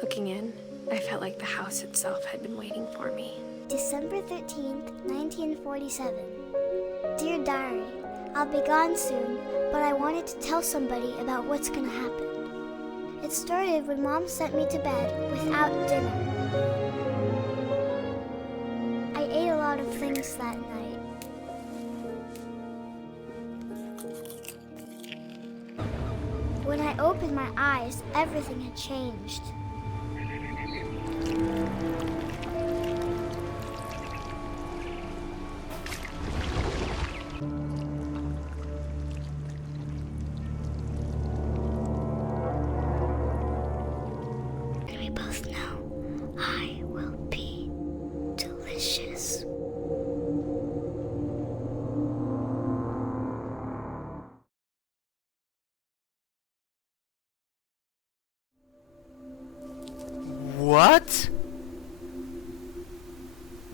Looking in, I felt like the house itself had been waiting for me. December 13th, 1947. Dear Diary, I'll be gone soon, but I wanted to tell somebody about what's gonna happen. It started when Mom sent me to bed without dinner. I ate a lot of things that night. When I opened my eyes, everything had changed. We both know I will be delicious. What?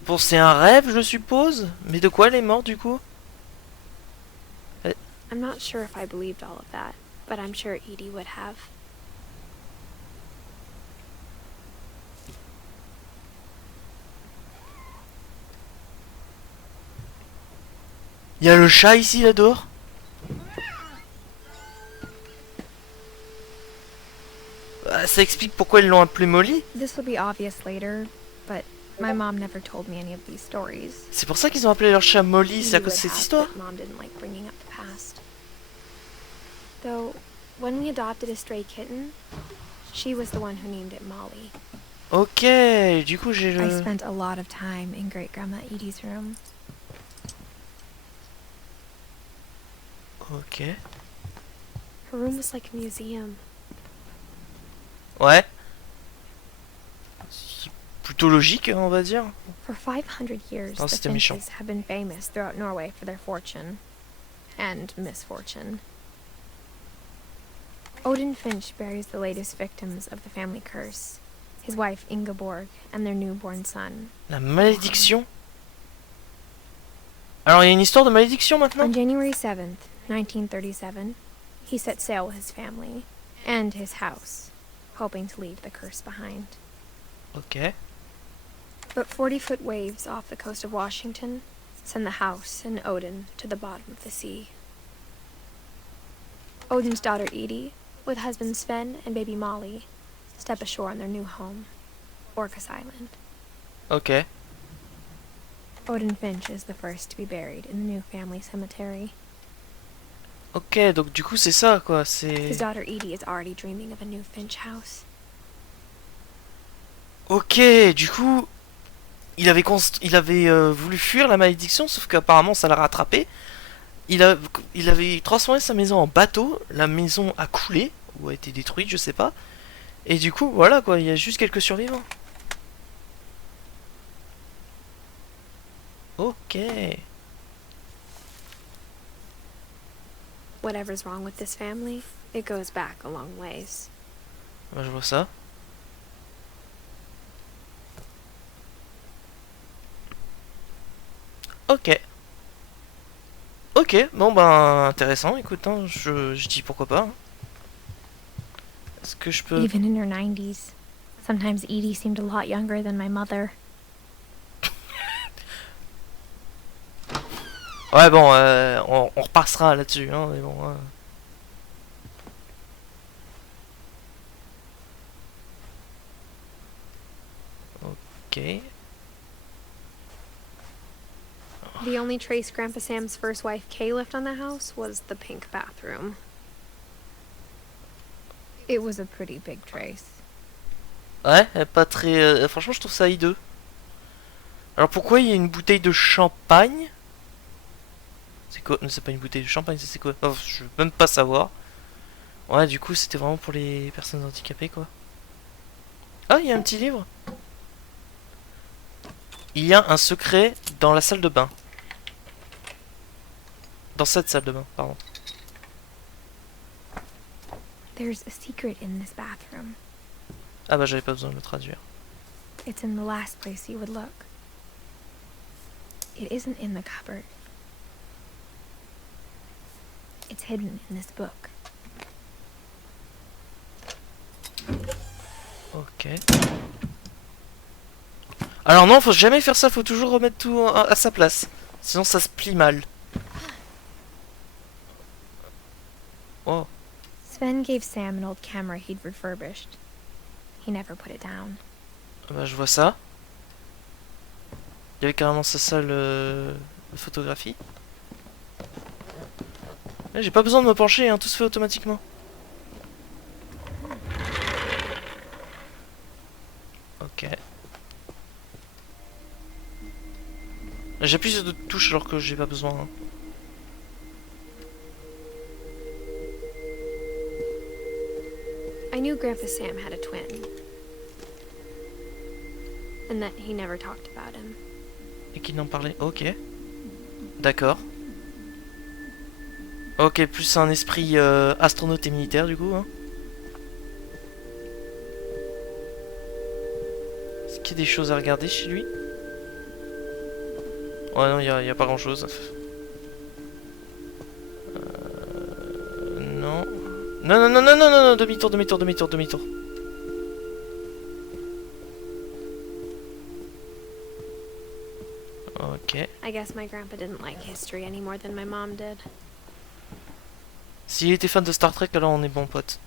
Bon, c'est un rêve, je suppose? Mais de quoi elle est morte, du coup? I'm not sure if I believed all of that, but I'm sure Edie would have. Il y a le chat ici, là, dehors? Ça explique pourquoi ils l'ont appelé Molly? This will be obvious later, but my mom never told me any of these stories. C'est pour ça qu'ils ont appelé leur chat Molly, c'est à Edie cause de would cette have, histoire? but Mom didn't like bringing up the past. Though, when we adopted a stray kitten, she was the one who named it Molly. Ok, du coup j'ai I le... spent a lot of time in Great-Grandma Edie's room. Ok. Her room was like a museum. Ouais. C'est plutôt logique, hein, on va dire. For 500 years, Oh, the c'était méchant. Finches have been famous throughout Norway for their fortune. And misfortune. Odin Finch buries the latest victims of the family curse. His wife Ingeborg and their newborn son. La malédiction. Alors il y a une histoire de malédiction maintenant? On January 7th, 1937, he set sail with his family and his house, hoping to leave the curse behind. Ok. But 40-foot waves off the coast of Washington send the house and Odin to the bottom of the sea. Odin's daughter Edie, with husband Sven and baby Molly, step ashore on their new home, Orcas Island. Ok. Odin Finch is the first to be buried in the new family cemetery. Ok, donc du coup c'est ça quoi, His c'est... daughter Edie is already dreaming of a new Finch house. Ok, du coup... Il avait, voulu fuir la malédiction, sauf qu'apparemment ça l'a rattrapé. Il avait transformé sa maison en bateau, la maison a coulé, ou a été détruite, je sais pas. Et du coup, voilà quoi, il y a juste quelques survivants. Ok. Whatever's wrong with this family, it goes back a long ways. Moi, je vois ça. Ok. Ok, bon ben intéressant, écoute, hein, je dis pourquoi pas. Hein. Est-ce que je peux... Even in her 90s, sometimes Edie seemed a lot younger than my mother. Ouais bon, on repassera là-dessus, hein, mais bon... Ok. The only trace Grandpa Sam's first wife Kay left on the house was the pink bathroom. It was a pretty big trace. Ouais, pas très... franchement, je trouve ça hideux. Alors pourquoi il y a une bouteille de champagne? C'est quoi? Non, c'est pas une bouteille de champagne, c'est quoi? Oh, je veux même pas savoir. Ouais, du coup, c'était vraiment pour les personnes handicapées, quoi. Ah, il y a un petit livre. Il y a un secret dans la salle de bain. Dans cette salle de bain, pardon. There's a secret in this bathroom. Ah bah j'avais pas besoin de le traduire. It's in the last place you would look. It isn't in the cupboard. It's hidden in this book. Ok. Alors non, faut jamais faire ça, faut toujours remettre tout à sa place. Sinon ça se plie mal. Oh. Sven gave Sam an old camera he'd refurbished. He never put it down. Bah je vois ça. Il y avait carrément sa salle de photographie. J'ai pas besoin de me pencher, hein, tout se fait automatiquement. Ok. J'appuie sur d'autres touches alors que j'ai pas besoin. Hein. I knew Grandpa Sam had a twin. And that he never talked about him. Et qu'il n'en parlait. Ok. D'accord. Ok, plus un esprit astronaute et militaire du coup. Hein. Est-ce qu'il y a des choses à regarder chez lui? Ouais, non, il y a pas grand chose. Non. Non, non, non, non, non, non, non, demi-tour, demi-tour, demi-tour, demi-tour. Ok. I guess my grandpa didn't like history any more than my mom did. S'il était fan de Star Trek, alors on est bons potes.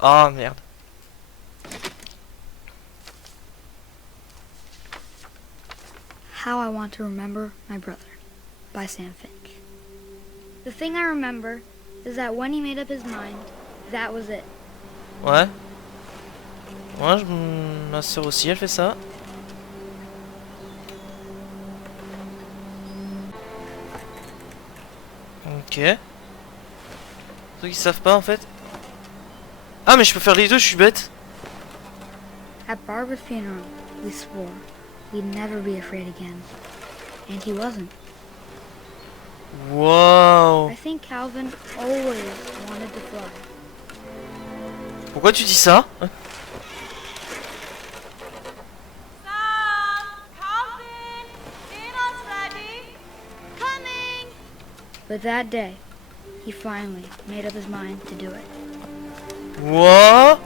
Ah, merde. How I Want to Remember My Brother by Sam Finch. The thing I remember is that when he made up his mind, that was it. Ouais. Ouais, ma soeur aussi, elle fait ça. Ok. Ceux qui savent pas en fait. Ah mais je peux faire les deux, je suis bête. At Barbara's funeral, we swore we'd never be afraid again. And he wasn't. Wow. I think Calvin always wanted to fly. Pourquoi tu dis ça? But that day, he finally made up his mind to do it. What?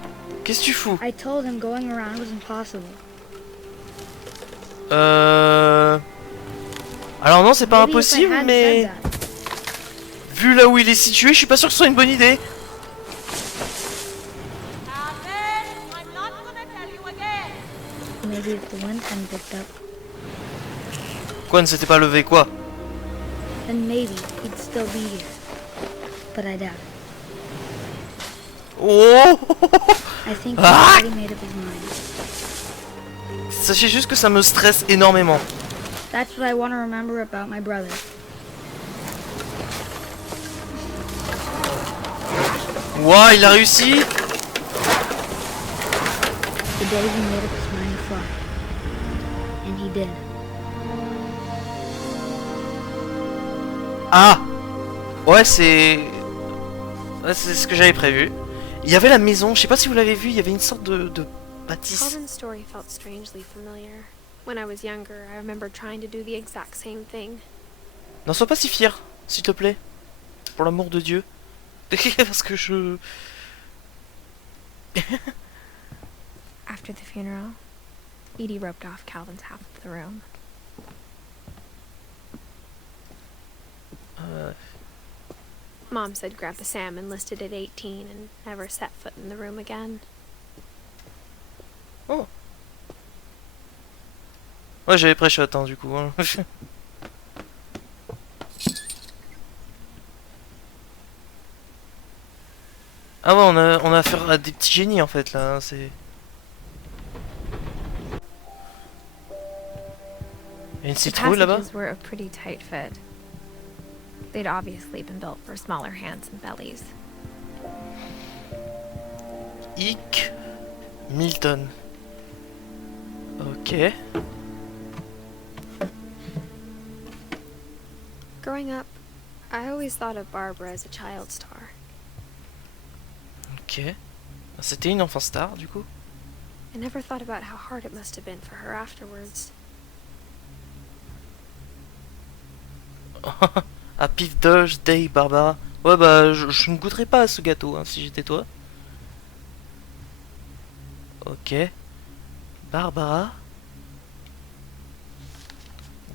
Qu'est-ce que tu fous? I told him going around was impossible. Alors non, c'est pas Maybe if I impossible, hadn't mais said that, vu là où il est situé, je suis pas sûr que ce soit une bonne idée. maybe if the wind hadn't picked up, Quoi, ne s'était pas levé quoi? then maybe he'd still be here. But I doubt it. Oh. I think he Ah! already made up his mind. Sachez juste que ça me stresse énormément. That's what I want to remember about my brother. Wow, il a réussi. The day he made up his mind to fly. And he did. Ah. Ouais, c'est ce que j'avais prévu. Il y avait la maison, je sais pas si vous l'avez vu, il y avait une sorte de bâtisse. Calvin's story felt strangely familiar. When I was younger, I remember trying to do the exact same thing. N'en sois pas si fier, s'il te plaît. Pour l'amour de Dieu. Parce que je... After the funeral, Edie roped off Calvin's half of the room. Mom said Grandpa Sam enlisted at 18 and never set foot in the room again. Oh. Ouais, j'avais pré-shot, hein, du coup. Hein. Ah ouais, on a affaire à des petits génies, en fait, là. Hein, c'est... Il y a une The citrouille, là-bas. passages were a pretty tight fit. They'd obviously been built for smaller hands and bellies. Hic Milton. Ok. Growing up, I always thought of Barbara as a child star. Ok. C'était une enfant star, du coup. I never thought about how hard it must have been for her afterwards. Happy Thursday, Barbara. Ouais, bah, je ne goûterai pas à ce gâteau, hein, si j'étais toi. Ok. Barbara.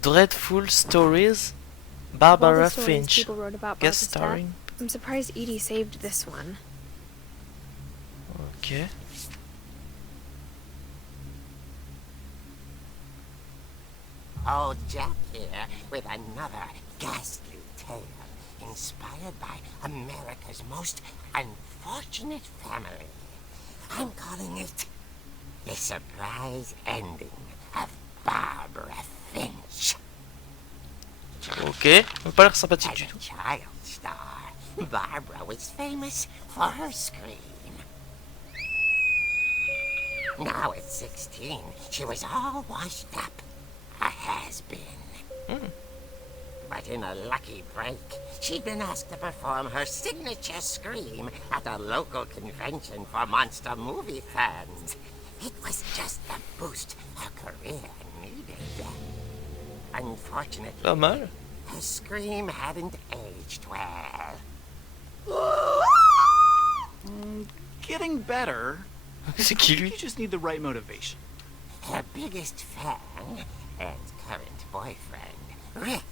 Dreadful Stories. Of all Barbara the stories Finch. people wrote about Guest Barbara's death, starring. I'm surprised Edie saved this one. Ok. Old Jack here with another ghastly tale inspired by America's most unfortunate family. I'm calling it The Surprise Ending of Barbara Finch. Ok. Ça m'a pas l'air sympathique As du a tout. child star, Barbara was famous for her scream. Now at 16, she was all washed up. A has-been. But in a lucky break, she'd been asked to perform her signature scream at a local convention for monster movie fans. It was just the boost her career needed. Unfortunately, Pas mal. her scream hadn't aged well. Getting better. C'est qui You lui? just need the right motivation. Her biggest fan and current boyfriend, Rick,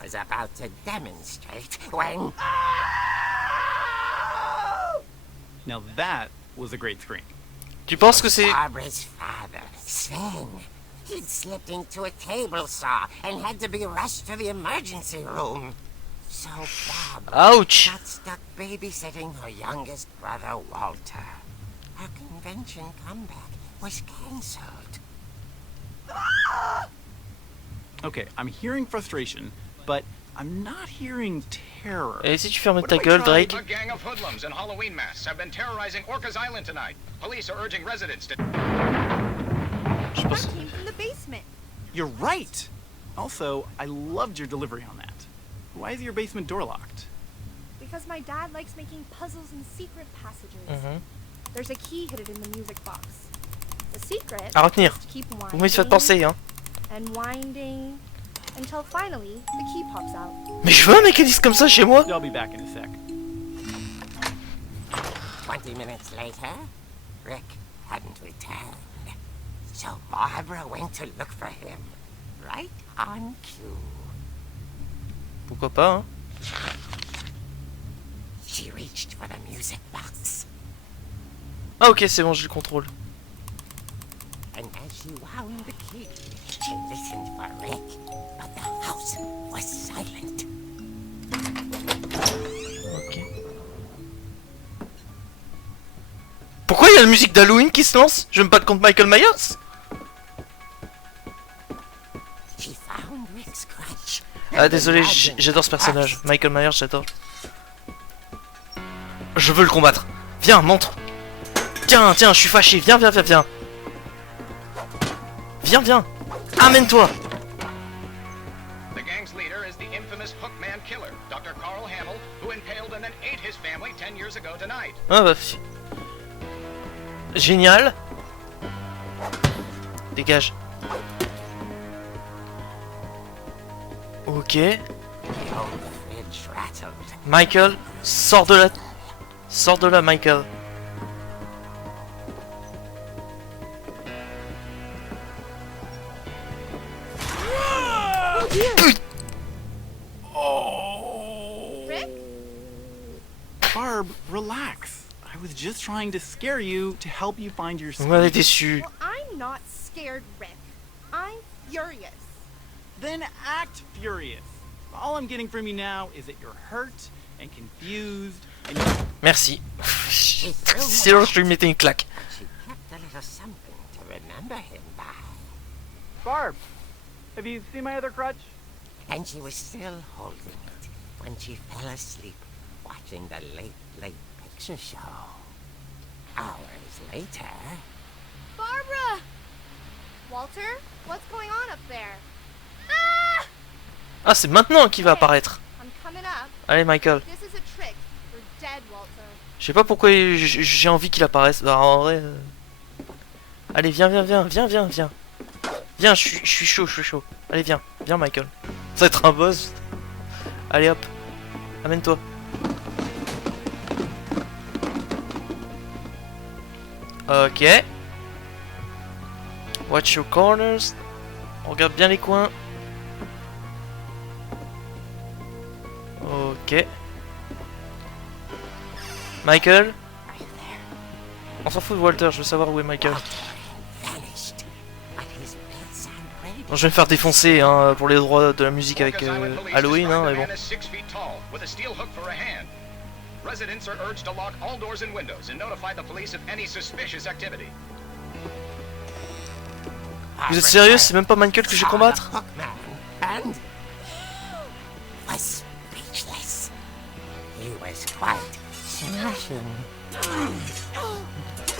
was about to demonstrate when... Now that was a great scream. Tu penses que c'est... Barbara's father, Sven. He'd slipped into a table saw and had to be rushed to the emergency room. So Barbara Ouch! got stuck babysitting her youngest brother, Walter. Her convention comeback was cancelled. Okay, I'm hearing frustration, but I'm not hearing terror. Et si tu fermes What ta if I gueule, try- Drake? A gang of hoodlums in Halloween masks have been terrorizing Orcas Island tonight. Police are urging residents to... Je pense... Came from the basement. You're right! Also, I loved your delivery on that. Why is your basement door locked? Because my dad likes making puzzles and secret passages. Mhm. There's a key hidden in the music box. The secret À retenir. is to keep Vous m'y faites winding penser, hein. and winding until finally the key pops out. Mais je veux un mécanisme comme ça chez moi. I'll be back in a sec. 20 minutes later, Rick hadn't returned. So Barbara went to look for him, right on cue. Pourquoi pas, hein. She reached for the music box, Ah ok, c'est bon, je le contrôle. and as she wound the key, she listened for Rick, but the house was silent. Ok. Pourquoi il y a la musique d'Halloween qui se lance? Je me bats contre Michael Myers? She found Rick's crutch. Ah désolé, j'adore ce personnage. Michael Myers, j'adore. Je veux le combattre. Viens, montre. Tiens, tiens, je suis fâché. Viens, viens, viens, viens. Viens, viens. Amène-toi. The gang's leader is the infamous Hookman killer, Dr. Carl Hamill, who impaled and then ate his family 10 years ago tonight. Ah bah... Génial. Dégage. Ok. The old fridge rattled. Michael, sors de là. Sors de là, Michael. Rick? Barb, relax. I was just trying to scare you to help you find your Vous m'avez scream. déçu. Well, I'm not scared, Rick. I'm furious. Then act furious. All I'm getting from you now is that you're hurt and confused and Merci. Sinon, je lui mettais une claque. She kept a little something to remember him by. Barb, have you seen my other crutch? And she was still holding it when she fell asleep watching the Late Late Picture Show. Hours later, Barbara! Walter, what's going on up there? Ah, c'est maintenant qu'il va apparaître. I'm coming up. Allez, Michael. This is a trick. You're dead, Walter. Je sais pas pourquoi j'ai envie qu'il apparaisse. Bah, en vrai... Allez, viens, viens, viens, viens, viens, viens. Viens, je suis chaud, je suis chaud. Allez, viens, viens, Michael. Ça va être un boss. Allez hop, amène-toi. Ok. Watch your corners. On regarde bien les coins. Ok. Michael. On s'en fout de Walter, je veux savoir où est Michael. Bon, je vais me faire défoncer hein, pour les droits de la musique avec Halloween, hein, mais bon. Residents are urged to lock all doors and windows and notify the police of any suspicious activity. Vous êtes sérieux? C'est même pas Michael que je vais combattre?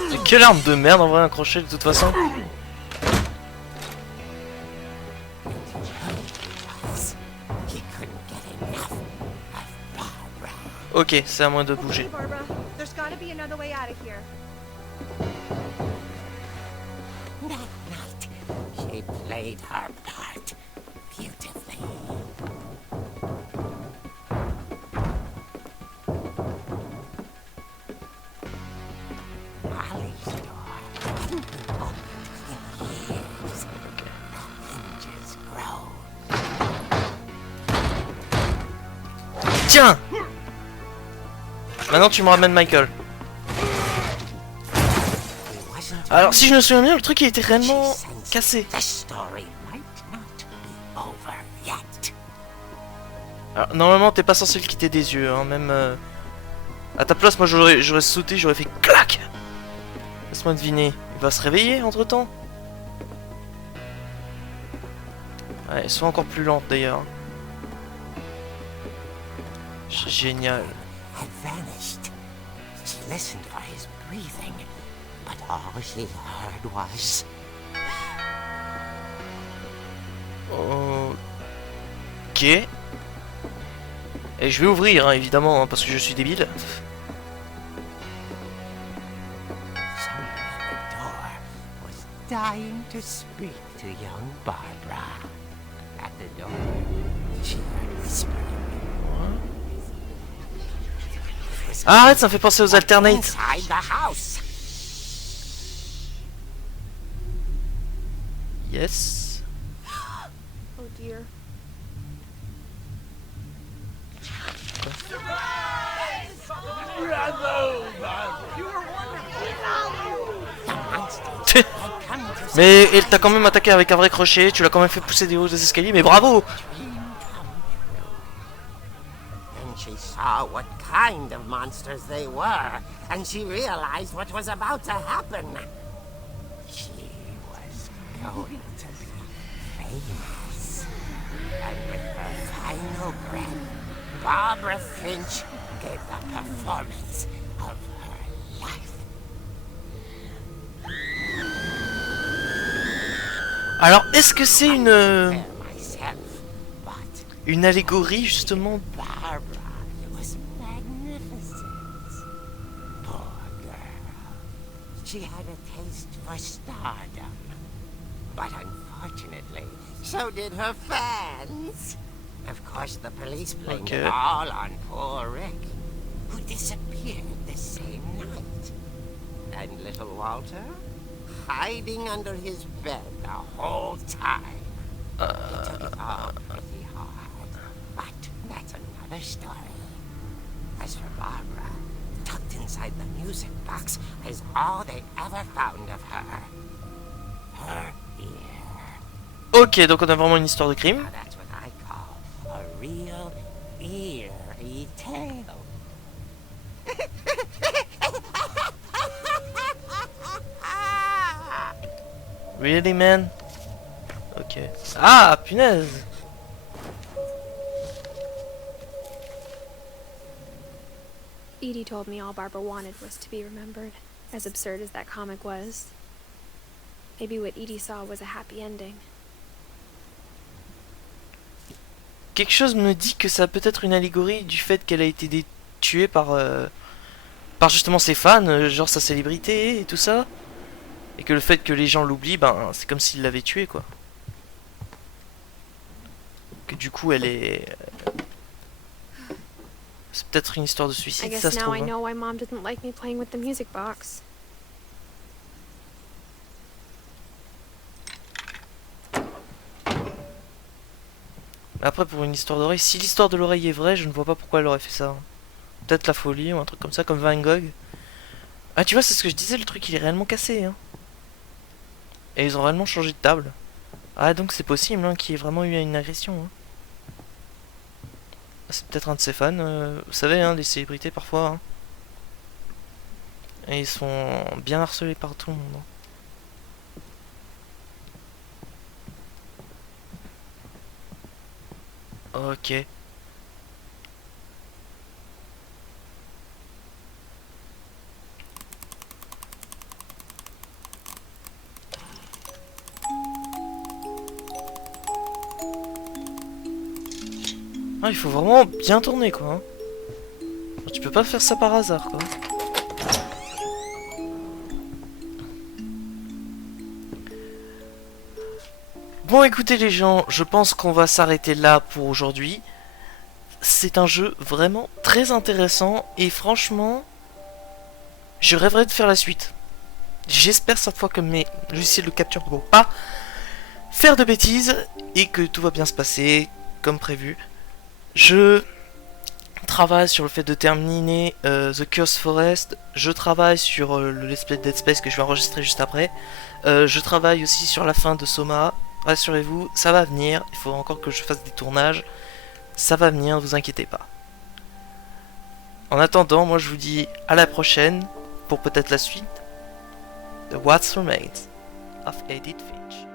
Mais quelle arme de merde en vrai un crochet de toute façon. Ok, c'est à moi de bouger. Okay, Barbara. There's gotta be another way out of here. That night, she played her part beautifully. Molly's door hadn't been opened in years. The hinges grow. Tiens! Maintenant tu me ramènes Michael. Alors si je me souviens bien, le truc il était réellement cassé. Alors, normalement t'es pas censé le quitter des yeux, hein, même à ta place moi j'aurais sauté, j'aurais fait clac. Laisse-moi deviner, il va se réveiller entre temps. Ouais, soit encore plus lente d'ailleurs. Génial. Had vanished. She listened for his breathing, but all she heard was... Ok. Et je vais ouvrir, hein, évidemment, hein, parce que je suis débile. Someone at the door was dying to speak to young Barbara. At the door, she heard whispering. Ah, arrête, ça me fait penser aux alternates. Inside the house. Yes. Oh dear. Mais elle t'a quand même attaqué avec un vrai crochet, tu l'as quand même fait pousser des hauts des escaliers, mais bravo! Then she saw what kind of monsters they were, and she realized what was about to happen. She was going to be famous. And with her final breath, Barbara Finch gave the performance of her life. Alors, est-ce que c'est Myself, but une allégorie justement? Barbara was magnificent. Poor girl. She had a taste for stardom. But unfortunately, so did her fans. Of course, the police blamed it all on poor Rick, who disappeared the same night. And little Walter, hiding under his bed the whole time. He took it all pretty hard. But that's another story. As for Barbara, tucked inside the music box is all they ever found of her. Her ear. Ok, donc on a vraiment une histoire de crime. Now that's what I call a real eerie tale. Really, man? Ok. Ah, punaise! Edie told me all Barbara wanted was to be remembered, as absurd as that comic was. Maybe what Edie saw was a happy ending. Quelque chose me dit que ça peut être une allégorie du fait qu'elle a été tuée par justement ses fans, genre sa célébrité et tout ça. Et que le fait que les gens l'oublient, ben c'est comme s'ils l'avaient tuée quoi. Que du coup elle est C'est peut-être une histoire de I suicide, guess ça se now trouve. I Hein. know why Mom didn't like me playing with the music box. Après, pour une histoire d'oreille, si l'histoire de l'oreille est vraie, je ne vois pas pourquoi elle aurait fait ça. Peut-être la folie ou un truc comme ça, comme Van Gogh. Ah, tu vois, c'est ce que je disais, le truc il est réellement cassé. Hein. Et ils ont réellement changé de table. Ah, donc c'est possible hein, qu'il y ait vraiment eu une agression. Hein. C'est peut-être un de ses fans. Vous savez, hein, les célébrités parfois. Hein. Et ils sont bien harcelés par tout le monde. Hein. Ok. Ah, il faut vraiment bien tourner quoi. Hein. Tu peux pas faire ça par hasard quoi. Bon écoutez les gens, je pense qu'on va s'arrêter là pour aujourd'hui. C'est un jeu vraiment très intéressant et franchement, je rêverais de faire la suite. J'espère cette fois que mes logiciels de capture ne vont pas faire de bêtises et que tout va bien se passer comme prévu. Je travaille sur le fait de terminer The Cursed Forest. Je travaille sur le let's play Dead Space que je vais enregistrer juste après. Je travaille aussi sur la fin de Soma. Rassurez-vous, ça va venir. Il faut encore que je fasse des tournages. Ça va venir, ne vous inquiétez pas. En attendant, moi je vous dis à la prochaine pour peut-être la suite de What Remains of Edith Finch.